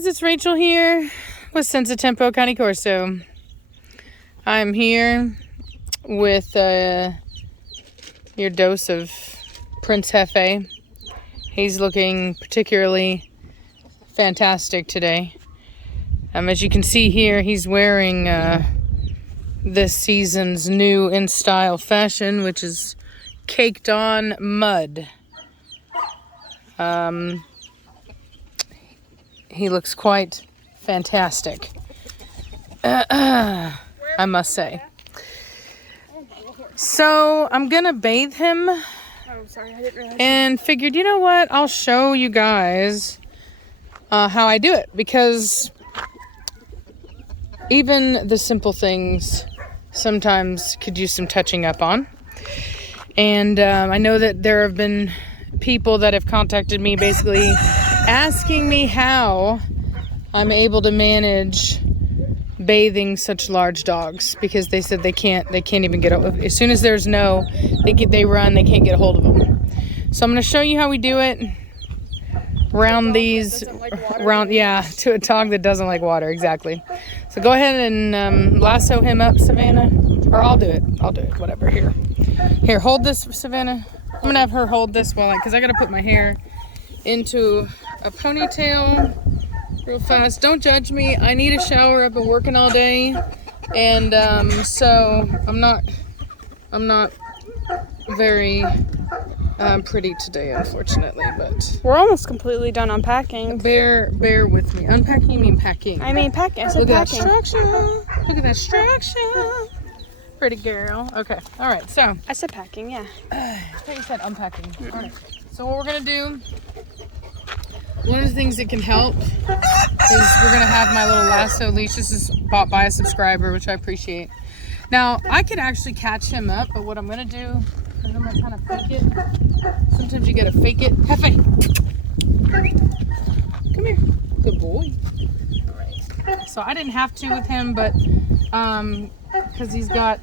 guys, it's Rachel here with Senza Tempo Cane Corso. I'm here with your dose of Prince Hefe. He's looking particularly fantastic today. As you can see here, he's wearing this season's new in style fashion, which is caked on mud. He looks quite fantastic, I must say. So I'm gonna bathe him. Oh, sorry, I didn't realize. And figured, you know what? I'll show you guys how I do it, because even the simple things sometimes could use some touching up on. And I know that there have been people that have contacted me basically asking me how I'm able to manage bathing such large dogs, because they said they can't even get up. As soon as there's no, they run, they can't get a hold of them. So I'm going to show you how we do it around these, to a dog that doesn't like water, exactly. So go ahead and lasso him up, Savannah, or I'll do it, whatever. Here, hold this, Savannah. I'm gonna have her hold this because I gotta put my hair into a ponytail real fast. Don't judge me. I need a shower. I've been working all day, and so I'm not very pretty today, unfortunately. But we're almost completely done unpacking. Bear with me. Unpacking, you mean packing? I mean packing. I said Look packing. At that structure. Look at that structure. Pretty girl. Okay. All right. So I said packing. Yeah. I thought you said unpacking. Mm-hmm. All right. So what we're gonna do? One of the things that can help is we're gonna have my little lasso leash. This is bought by a subscriber, which I appreciate. Now I could actually catch him up, but what I'm gonna do is I'm gonna kind of fake it. Sometimes you gotta fake it. Hefe, come here. Good boy. All right. So I didn't have to with him, but because he's got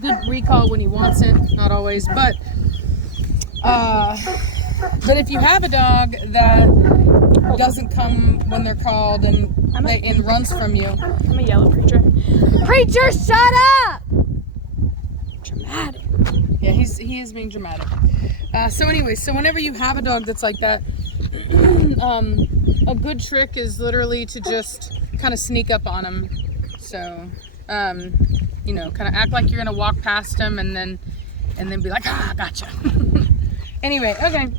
good recall when he wants it, not always, but if you have a dog that doesn't come when they're called and runs from you. I'm a yellow preacher. Preacher, shut up! Dramatic. Yeah, he is being dramatic. So whenever you have a dog that's like that, a good trick is literally to just kind of sneak up on him. So, kind of act like you're gonna walk past him and then be like, gotcha. Anyway, okay.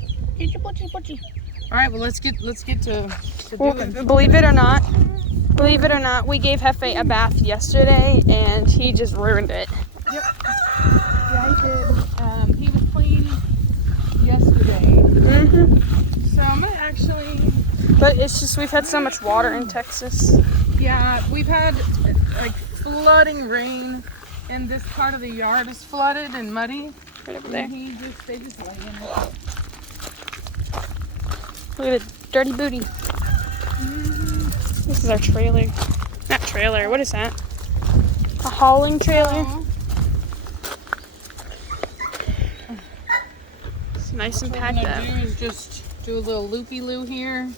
All right, well let's get to doing. Believe it or not, we gave Hefe a bath yesterday and he just ruined it. Yep. Yeah, he did. He was clean yesterday. Mm-hmm. So I'm gonna actually. But it's just we've had so much water in Texas. Yeah, we've had like flooding rain, and this part of the yard is flooded and muddy. Right over there. They just lay in it. Look at the dirty booty. Mm-hmm. This is our trailer. Not trailer, what is that? A hauling trailer. It's nice and packed up. What I'm gonna do is just do a little loopy-loo here.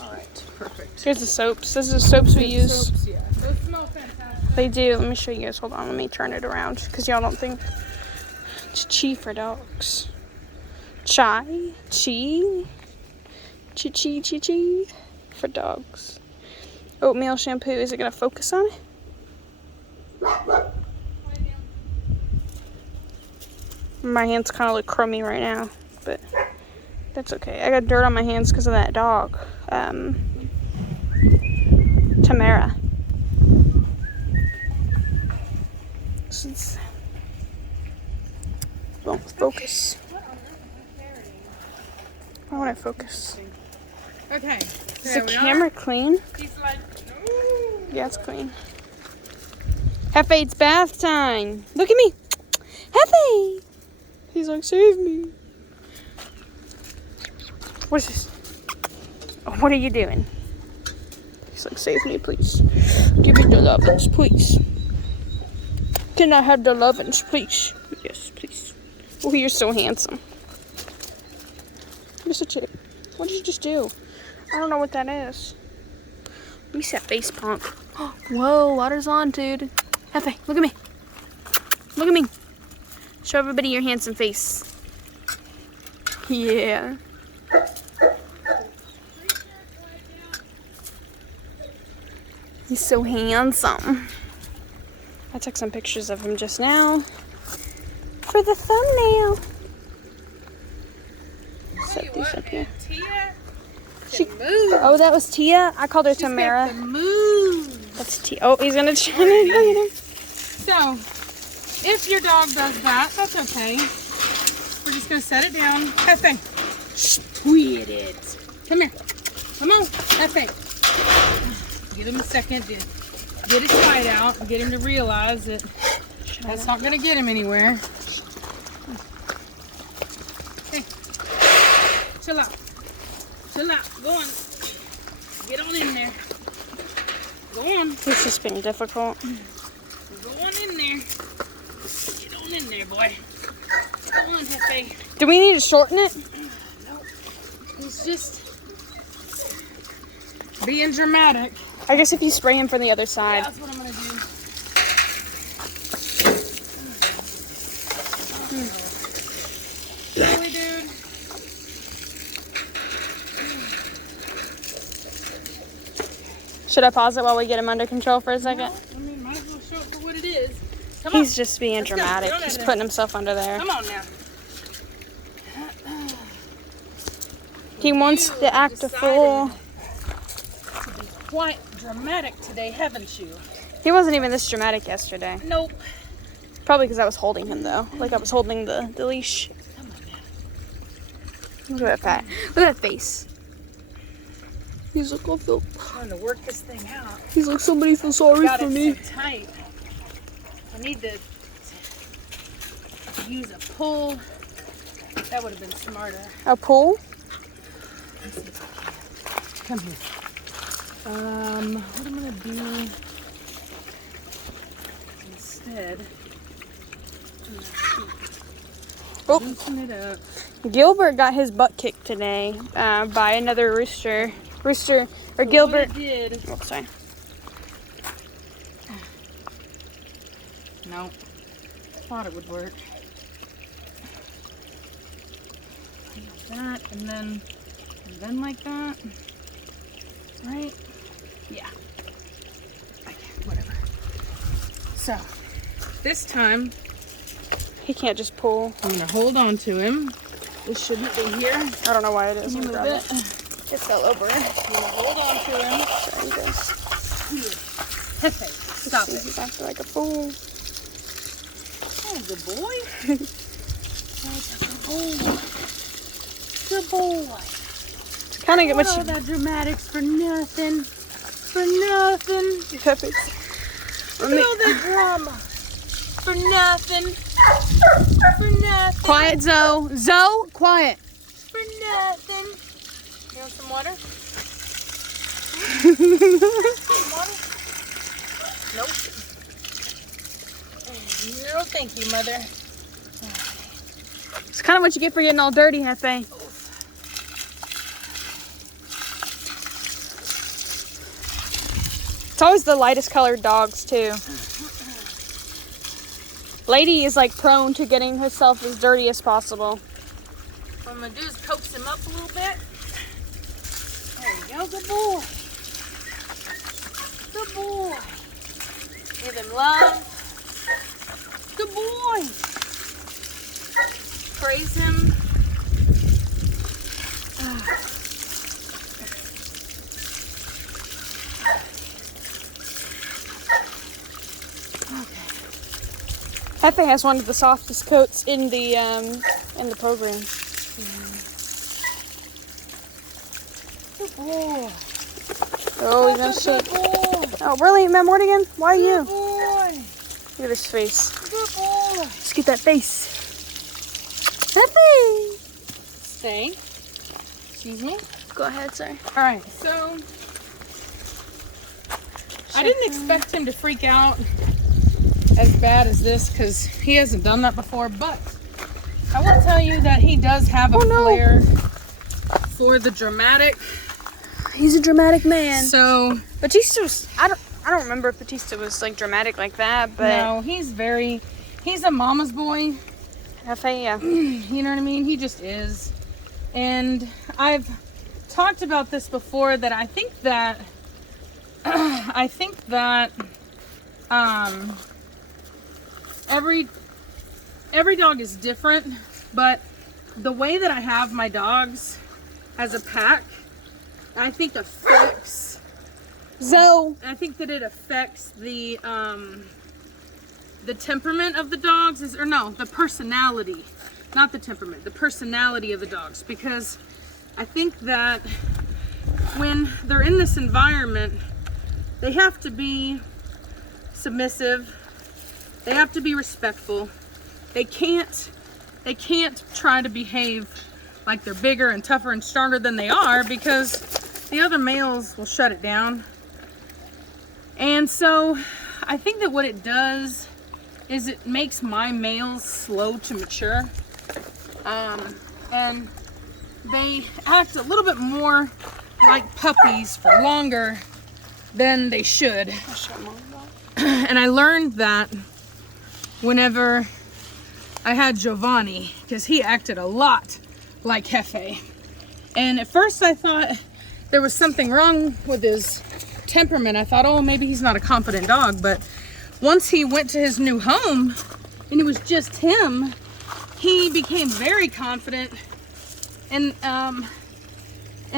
Alright, perfect. Here's the soaps. This is the soaps we use. Soaps, yeah. Those smell fantastic. They do. Let me show you guys. Hold on. Let me turn it around because y'all don't think it's chi for dogs. Chi for dogs. Oatmeal shampoo. Is it gonna focus on it? My hands kind of look crummy right now, but that's okay. I got dirt on my hands because of that dog. Tamara. Won't focus. Why won't I focus? Okay. Is the camera clean? He's like, Yeah, it's clean. Hefe, it's bath time. Look at me. Hefe! He's like, save me. What is this? Oh, what are you doing? He's like, save me, please. Give me the lovin's, please. Can I have the lovin's, please? Yes, please. Oh, you're so handsome. You're such a... What did you just do? I don't know what that is. Let me see that face pump. Whoa, water's on, dude. Hefe, look at me. Look at me. Show everybody your handsome face. Yeah. He's so handsome. I took some pictures of him just now for the thumbnail. Set these up here. Oh, that was Tia? I called her Tamara. That's Tia. Oh, he's gonna try to get him. So, if your dog does that, that's okay. We're just gonna set it down. Hefe. Quit it. Come here. Come on. Hefe. Give him a second to get his fight out and get him to realize that that's not gonna get him anywhere. Hey. Chill out. Chill out. Go on. Get on in there. Go on. This is being difficult. Go on in there. Get on in there, boy. Go on, Hefe. Do we need to shorten it? No. He's just being dramatic. I guess if you spray him from the other side. Yeah, that's what I'm gonna do. Really, dude? Should I pause it while we get him under control for a second? No, I mean, might as well show it for what it is. Come He's on. just being Let's go. dramatic. Get on He's over putting there. himself under there. Come on now. He wants to act a fool. To be quite dramatic today, haven't you? He wasn't even this dramatic yesterday. Nope. Probably because I was holding him though. Like I was holding the leash. Come on now. Look at that Look at that face. He's like, I feel. Trying to work this thing out. He's like, somebody feel sorry Got for it me. so tight. I need to use a pull. That would have been smarter. A pull? Come here. What I'm gonna do instead? Oh. Loosen it up. Gilbert got his butt kicked today by another rooster. Or So Gilbert. what it did? Oh, sorry. No. Thought it would work. Like that, and then like that. Right? Yeah. Okay, whatever. So, this time, He can't just pull. I'm gonna hold on to him. This shouldn't be here. I don't know why it is. Can you Let move me it? grab it. It fell over. I'm gonna hold on to him. Sorry, you guys. Hefe, stop See, it. he's acting like a fool. Oh, good boy. Good boy. Kind of get what All you. that dramatics for nothing. For nothing. Perfect. Look at all that drama. For nothing. For nothing. Quiet, Zoe. Zoe, quiet. For nothing. You want some water? Some water? Nope. No, thank you, Mother. It's kind of what you get for getting all dirty, Hefe. It's always the lightest colored dogs, too. Lady is like prone to getting herself as dirty as possible. What I'm going to do is coax him up a little bit. There you go. Good boy. Good boy. Give him love. Good boy. Praise him. Hefe has one of the softest coats in the program. Good boy. Oh, he's gonna shake. Good boy. Oh, really, Ma'am Mortigan? Why are Good you? boy. Look at his face. Good boy. Let's get that face. Hefe. Stay. Excuse me. Go ahead, sir. All right. So I didn't expect him to freak out as bad as this because he hasn't done that before, but I will tell you that he does have a Oh, no. flare for the dramatic. He's a dramatic man. So Batista was, I don't remember if Batista was like dramatic like that, but no, he's a mama's boy. yeah. You know what I mean? He just is. And I've talked about this before, that I think that every dog is different, but the way that I have my dogs as a pack, I think affects I think that it affects the temperament of the dogs, the personality, not the temperament, the personality of the dogs. Because I think that when they're in this environment, they have to be submissive, they have to be respectful. They can't try to behave like they're bigger and tougher and stronger than they are, because the other males will shut it down. And so I think that what it does is it makes my males slow to mature. And they act a little bit more like puppies for longer than they should. And I learned that whenever I had Giovanni, because he acted a lot like Hefe. And at first I thought there was something wrong with his temperament. I thought, oh, maybe he's not a confident dog. But once he went to his new home and it was just him, he became very confident. And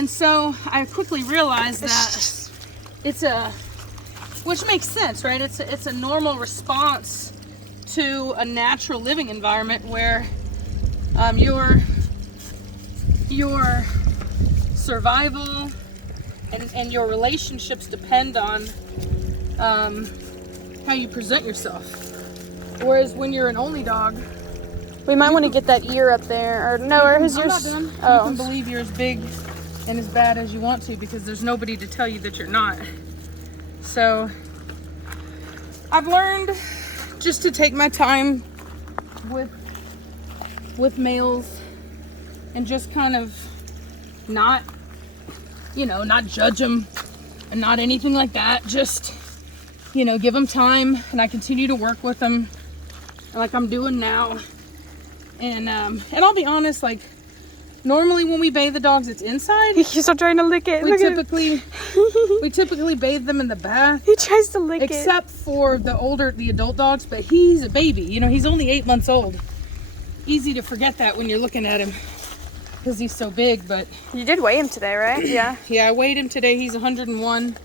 so I quickly realized that which makes sense, right? It's a normal response to a natural living environment where your survival and your relationships depend on how you present yourself. Whereas when you're an only dog, We might want to get that ear up there. Or no, or is I'm yours? not done. Oh. You can believe you're as big and as bad as you want to, because there's nobody to tell you that you're not. So I've learned just to take my time with males and just kind of not judge them and not anything like that. Just, give them time, and I continue to work with them like I'm doing now. And I'll be honest, like, normally when we bathe the dogs, it's inside. He's still trying to lick it. We typically bathe them in the bath. He tries to lick it. Except for the adult dogs, but he's a baby. He's only 8 months old. Easy to forget that when you're looking at him, because he's so big. But you did weigh him today, right? Yeah. Yeah, I weighed him today. He's 101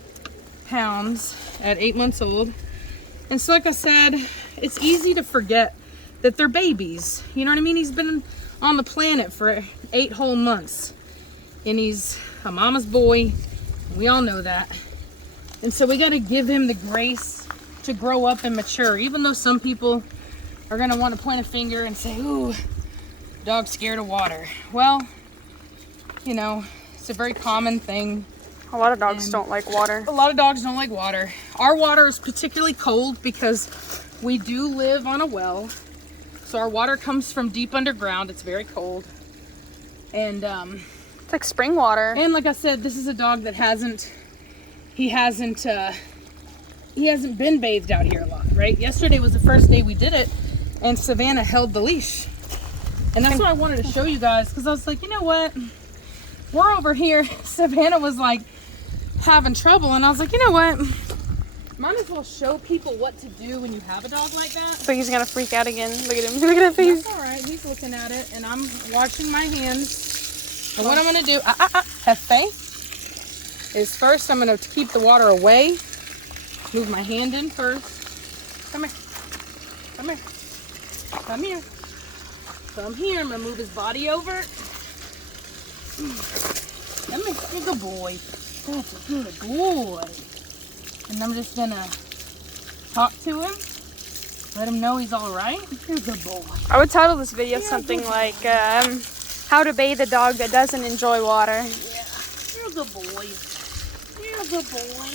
pounds at 8 months old. And so, like I said, it's easy to forget that they're babies. You know what I mean? He's been on the planet for 8 whole months. And he's a mama's boy. We all know that. And so we got to give him the grace to grow up and mature. Even though some people are going to want to point a finger and say, ooh, dog's scared of water. Well, it's a very common thing. A lot of dogs don't like water. A lot of dogs don't like water. Our water is particularly cold because we do live on a well. So our water comes from deep underground. It's very cold. And it's like spring water. And like I said, this is a dog that hasn't been bathed out here a lot, right? Yesterday was the first day we did it, and Savannah held the leash. And that's what I wanted to show you guys, because I was like, you know what? We're over here. Savannah was like having trouble, and I was like, you know what? Might as well show people what to do when you have a dog like that. But he's gonna freak out again. Look at him. Look at that face. That's all right. He's looking at it, and I'm washing my hands. And what I'm gonna do, Hefe, is first I'm gonna keep the water away. Move my hand in first. Come here. Come here. Come here. Come here. I'm gonna move his body over. Come here. You're a good boy. That's a good boy. And I'm just gonna talk to him, let him know he's all right. You're a good boy. I would title this video something like how to bathe a dog that doesn't enjoy water. Yeah, you're a good boy. You're a good boy.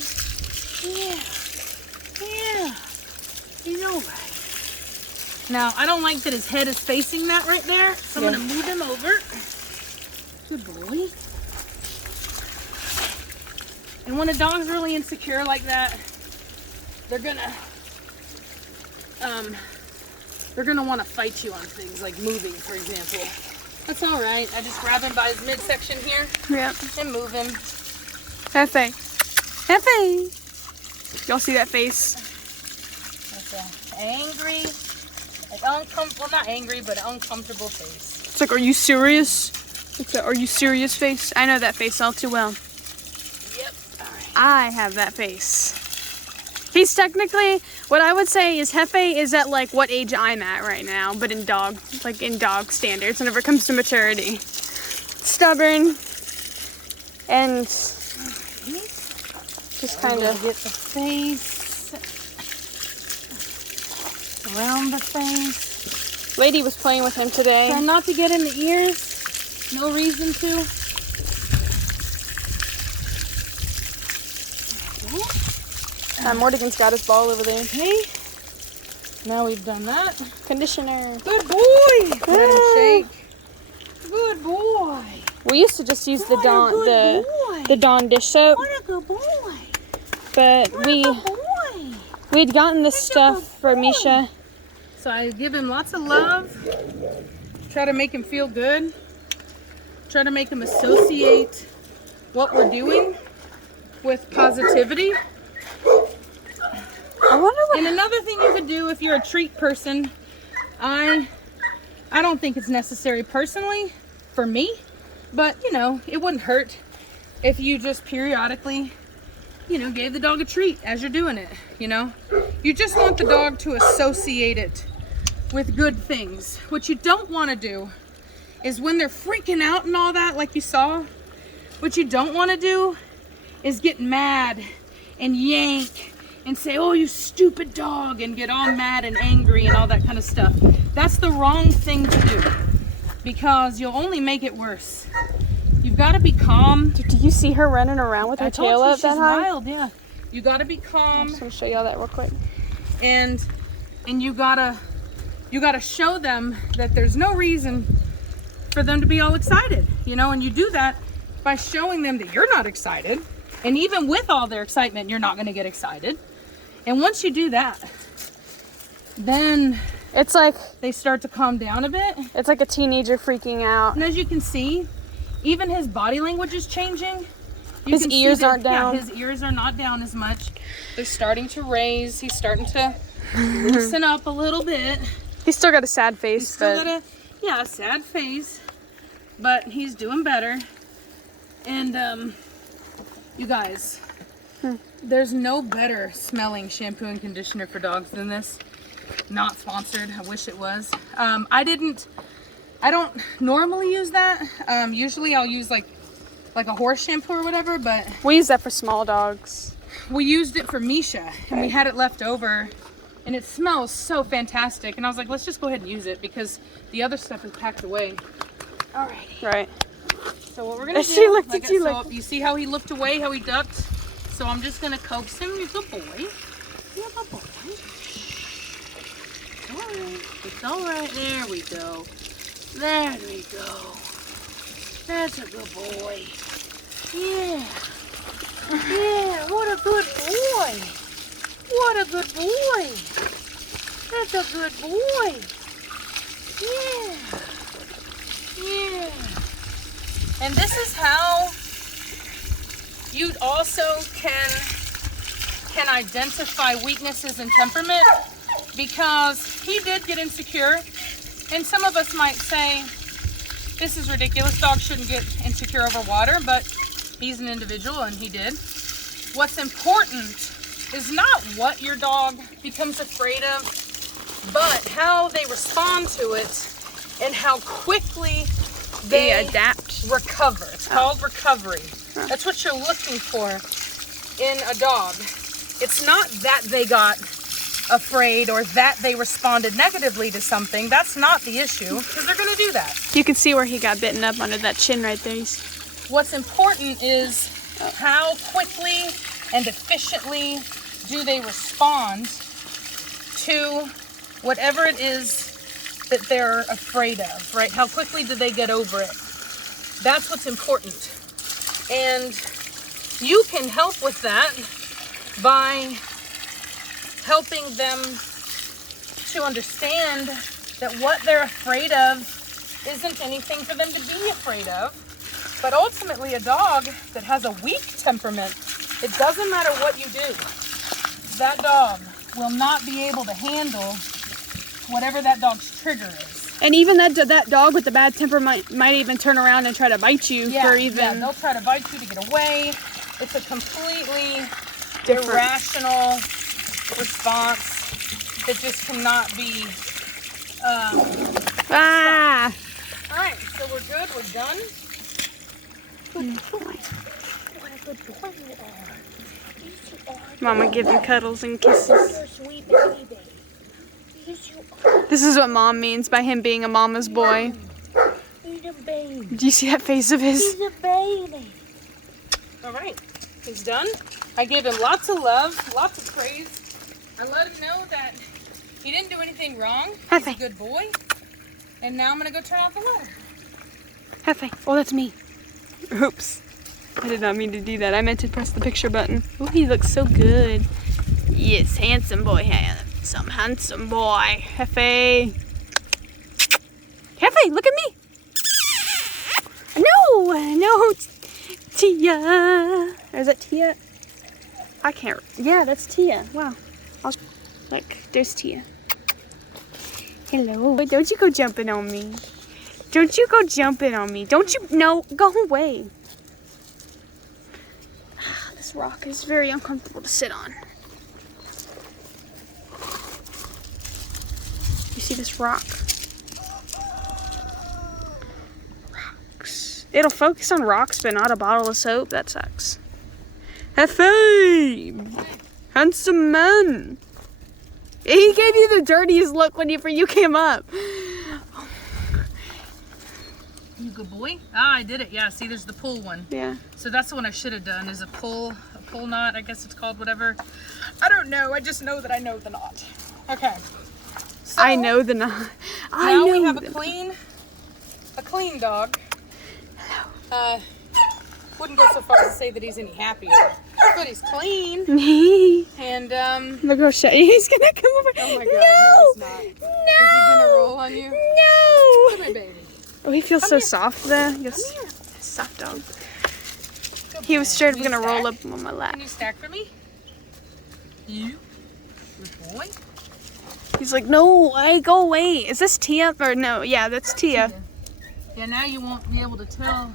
Yeah, yeah, he's all right. Now, I don't like that his head is facing that right there, so I'm gonna move him over. Good boy. And when a dog's really insecure like that, they're gonna want to fight you on things like moving, for example. That's all right. I just grab him by his midsection here. Yep. And move him. Hefe. Hefe. Y'all see that face? That's an angry, well, not angry, but an uncomfortable face. It's like, are you serious? It's a, are you serious face? I know that face all too well. Yep. All right. I have that face. He's technically, what I would say is Hefe is at like what age I'm at right now, but in dog standards whenever it comes to maturity. Stubborn and just kind of get the face around the face. Lady was playing with him today. Try not to get in the ears. No reason to. Mortigan's got his ball over there. Okay. Now we've done that. Conditioner. Good boy. Let him shake. Good boy. We used to just use the Dawn dish soap. What a good boy. But we'd gotten this stuff for Misha. So I give him lots of love. Try to make him feel good. Try to make him associate what we're doing with positivity. I wonder what. And another thing you could do if you're a treat person, I don't think it's necessary personally for me, but you know, it wouldn't hurt if you just periodically, you know, gave the dog a treat as you're doing it, you know. You just want the dog to associate it with good things. What you don't want to do is when they're freaking out and all that, like you saw, what you don't want to do is get mad and yank and say, oh, you stupid dog, and get all mad and angry and all that kind of stuff. That's the wrong thing to do because you'll only make it worse. You've got to be calm. Do you see her running around with her tail up that high? She's wild, yeah. You got to be calm. I'm just gonna show y'all that real quick. And you gotta show them that there's no reason for them to be all excited, you know. And you do that by showing them that you're not excited. And even with all their excitement, you're not going to get excited. And once you do that, then it's like they start to calm down a bit. It's like a teenager freaking out. And as you can see, even his body language is changing. His ears aren't down. Yeah, his ears are not down as much. They're starting to raise. He's starting to loosen up a little bit. He's still got a sad face. He's still got a sad face, but he's doing better. And you guys, there's no better smelling shampoo and conditioner for dogs than this. Not sponsored. I wish it was. I don't normally use that. Usually I'll use like a horse shampoo or whatever, but we use that for small dogs. We used it for Misha and we had it left over and it smells so fantastic. And I was like, let's just go ahead and use it because the other stuff is packed away. Alrighty. Right. So what we're gonna do, she looked at you like, you see how he looked away, how he ducked? So I'm just gonna coax him. You're a good boy. You're a good boy. Alright. It's alright. There we go. There we go. That's a good boy. Yeah. Yeah, what a good boy. What a good boy. That's a good boy. Yeah. Yeah. And this is how you also can identify weaknesses in temperament, because he did get insecure. And some of us might say, this is ridiculous, dogs shouldn't get insecure over water, but he's an individual and he did. What's important is not what your dog becomes afraid of, but how they respond to it and how quickly they adapt. Recover. It's called recovery. That's what you're looking for in a dog. It's not that they got afraid or that they responded negatively to something. That's not the issue, because they're going to do that. You can see where he got bitten up under that chin right there. What's important is how quickly and efficiently do they respond to whatever it is that they're afraid of, right? How quickly do they get over it? That's what's important. And you can help with that by helping them to understand that what they're afraid of isn't anything for them to be afraid of. But ultimately, a dog that has a weak temperament, it doesn't matter what you do. That dog will not be able to handle whatever that dog's trigger is. And even that dog with the bad temper might even turn around and try to bite you Yeah, they'll try to bite you to get away. It's a completely irrational response that just cannot be Ah! All right, so we're good. We're done. Good boy. What a good boy you are. Yes, you are. Mama give him cuddles and kisses. You're a sweet baby. Yes, you are. This is what Mom means by him being a mama's boy. He's a baby. Do you see that face of his? He's a baby. All right, he's done. I gave him lots of love, lots of praise. I let him know that he didn't do anything wrong. He's a good boy. And now I'm going to go turn off the light. Hefe. Oh, that's me. Oops. I did not mean to do that. I meant to press the picture button. Oh, he looks so good. Yes, handsome boy. Handsome, handsome boy. Hefe. Hefe, look at me. No, Tia. Is that Tia? I can't. Yeah, that's Tia. Wow. There's Tia. Hello. Don't you go jumping on me. Don't you go jumping on me. Don't you? No, go away. This rock is very uncomfortable to sit on. You see this rock? Rocks. It'll focus on rocks, but not a bottle of soap. That sucks. Hefe! Handsome man! He gave you the dirtiest look when you came up. You good boy? Ah, I did it. Yeah, see, there's the pull one. Yeah. So that's the one I should have done, is a pull knot, I guess it's called, whatever. I don't know. I just know that I know the knot. Okay. So, I know the knot. Now we have a clean dog. Hello. Wouldn't go so far as to say that he's any happier, but he's clean. And look how shy. He's gonna come over. Oh my God! No, he's not. No. Is he gonna roll on you? No. Come here, baby. Oh, he feels Come so here. soft there. Come here. Soft dog. Good He was boy. straight up Can you gonna roll stack? up on my lap. Can you stack for me? You? Good boy. He's like, no, go away. Is this Tia? Or no? Yeah, that's Tia. Yeah, now you won't be able to tell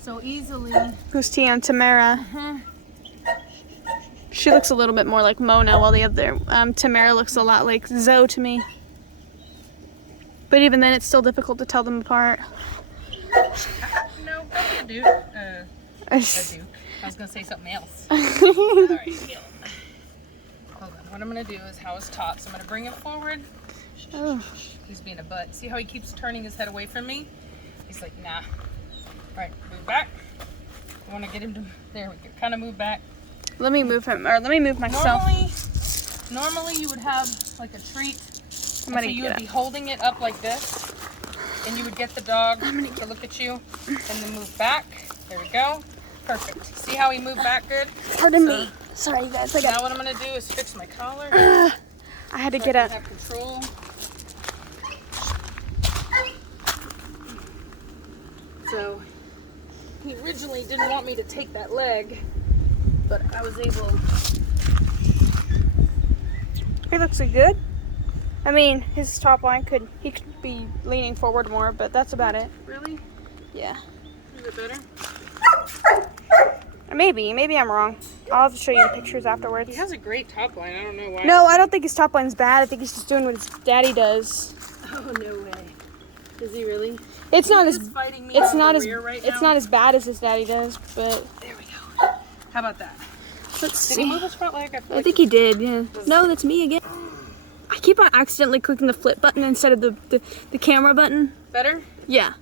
so easily. Who's Tia and Tamara? Uh-huh. She looks a little bit more like Mona, while the other Tamara looks a lot like Zoe to me. But even then, it's still difficult to tell them apart. No, that's a duke. A duke. I was gonna say something else. All right, Gil. Hold on. What I'm gonna do is how it's taught. So I'm gonna bring him forward. Oh. He's being a butt. See how he keeps turning his head away from me? He's like, nah. All right, move back. I want to get him to. There we go. Kind of move back. Let me move him, or let me move myself. Normally you would have like a treat. I'm gonna so you get would be holding it up like this, and you would get the dog to look at you, and then move back. There we go. Perfect. See how he moved back good? Pardon me. Sorry, you guys. Now what I'm gonna do is fix my collar. I had to so get I up. can have control. So he originally didn't want me to take that leg, but I was able. He looks good. I mean, his top line could be leaning forward more, but that's about it. Really? Yeah. Is it better? Maybe I'm wrong. I'll have to show you the pictures afterwards. He has a great top line. I don't know why. No, I don't think his top line's bad. I think he's just doing what his daddy does. Oh no way. Is he really? It's not He's as fighting me it's over not the as rear right it's now. not as bad as his daddy does, but There we go. How about that? let's Did he see. move his front leg? I think he did. Yeah. No, that's me again. I keep on accidentally clicking the flip button instead of the camera button. Better? Yeah.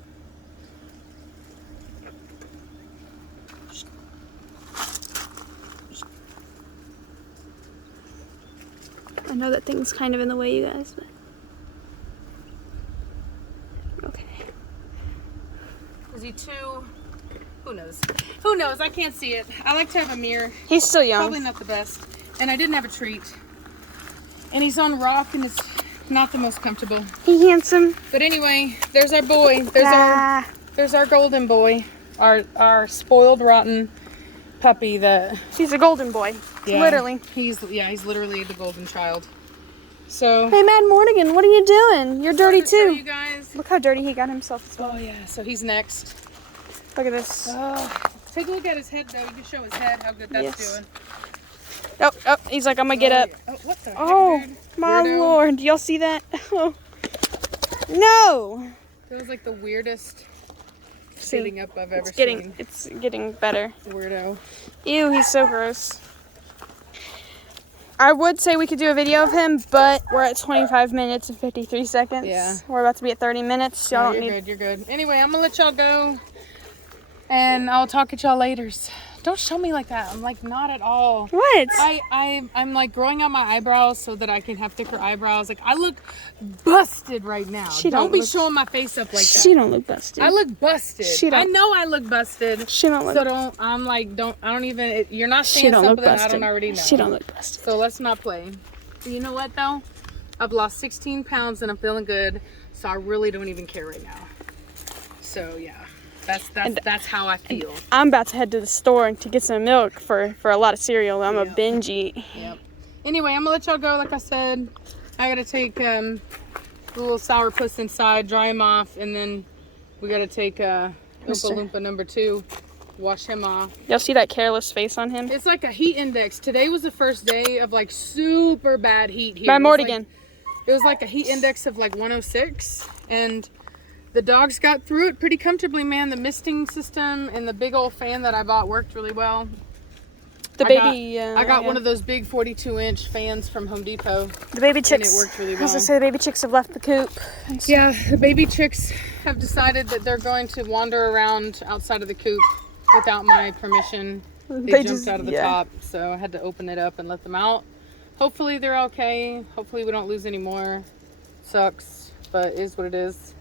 I know that thing's kind of in the way, you guys, but okay. Is he too? Who knows? Who knows? I can't see it. I like to have a mirror. He's still young. Probably not the best. And I didn't have a treat. And he's on rock and it's not the most comfortable. He handsome. But anyway, there's our boy. There's our golden boy. Our spoiled rotten puppy that He's a golden boy. yeah, Literally. He's literally the golden child. So Hey, Mad Mornigan, what are you doing? You're dirty to show too. you guys. Look how dirty he got himself as well. Oh yeah, so he's next. Look at this. Take a look at his head though. You can show his head how good that's Yes. doing. Oh, he's like, I'm gonna get up. Yeah. Oh, what the Oh, heck, dude? my Weirdo. lord. Y'all see that? Oh. No. That was like the weirdest See, sitting up I've ever seen. it's getting better. Weirdo. Ew, he's so gross. I would say we could do a video of him, but we're at 25 minutes and 53 seconds. Yeah. We're about to be at 30 minutes. Y'all No, don't you're need. good. You're good. Anyway, I'm gonna let y'all go, and I'll talk at y'all later. Don't show me like that. I'm like not at all. What? I'm like growing out my eyebrows so that I can have thicker eyebrows. Like I look busted right now. She don't don't be look- showing my face up like that. She don't look busted. I look busted. She don't- I know I look busted. She don't look. So don't. I'm like don't. I don't even. You're not She saying don't look something I busted. don't already know. She don't look busted. So let's not play. So you know what though? I've lost 16 pounds and I'm feeling good. So I really don't even care right now. So yeah, that's how I feel. I'm about to head to the store to get some milk for a lot of cereal. I'm a Yep. binge eat. Yep. Anyway, I'm gonna let y'all go. Like I said, I gotta take the little sourpuss inside, dry him off, and then we gotta take Oompa Loompa number 2, wash him off. Y'all see that careless face on him? It's like a heat index. Today was the first day of like super bad heat here. By It was Mortigan. It was like a heat index of like 106, and the dogs got through it pretty comfortably, man. The misting system and the big old fan that I bought worked really well. The baby. I got one of those big 42-inch fans from Home Depot. The baby chicks. it worked really As I well. say, the baby chicks have left the coop. And so- Yeah, the baby chicks have decided that they're going to wander around outside of the coop without my permission. They jumped just- out of the yeah. top, so I had to open it up and let them out. Hopefully they're okay. Hopefully we don't lose any more. Sucks, but it is what it is.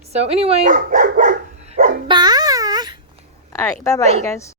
So anyway, bye. All right, bye bye, you guys.